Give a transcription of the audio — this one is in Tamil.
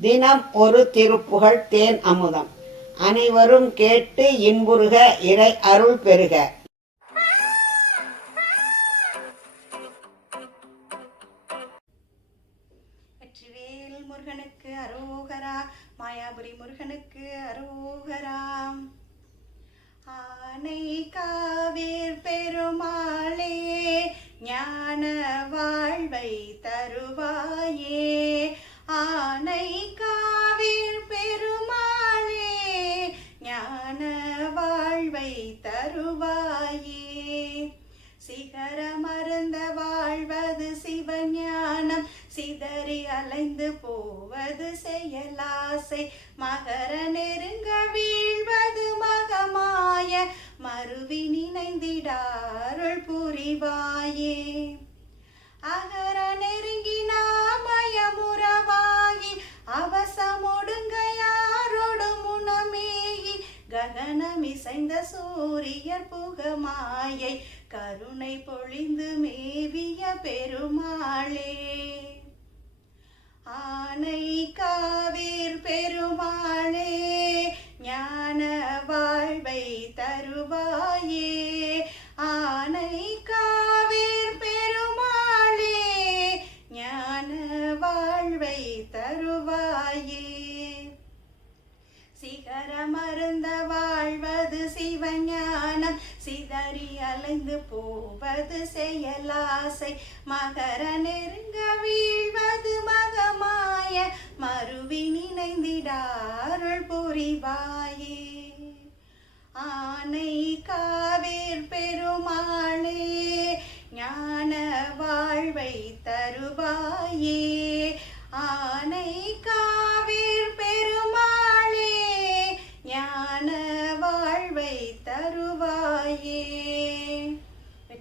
தினம் ஒரு திருப்புகழ் தேன் அமுதம். அனைவரும் கேட்டு இன்புறுக இறை அருள் பெறுக. முருகனுக்கு அரோகரா மாயாபுரி முருகனுக்கு அரோகரா. ஆனை காவேர் பெருமாளே ஞான வாழ்வை தருவாயே. ஆனை காவிர் பெருமானே ஞான வாழ்வை தருவாயே. சிகர மறந்த வாழ்வது சிவஞானம் சிதறி அலைந்து போவது செயலாசை. மகர நெருங்க வீழ்வது மகமாய மறுவி நினைந்திடாருள் புரிவாயே. அகர நெருங்கினார் ககனமிசைந்த சூரியர் புகமாயை கருணை பொழிந்து மேவிய பெருமாளே. ஆனை காவேர் பெருமாளே ஞான வாழ்வை தருவாயே. சிகரமருந்த வாழ்வது சிவஞானம். சிதறி அலைந்து போவது செயலாசை. மகர நெருங்க வீழ்வது மகமாய. மறுவி நினைந்திடாருள் புரிவாயே. ஆனை காவேர் பெருமாளே ஞான வாழ்வை தருவாயே.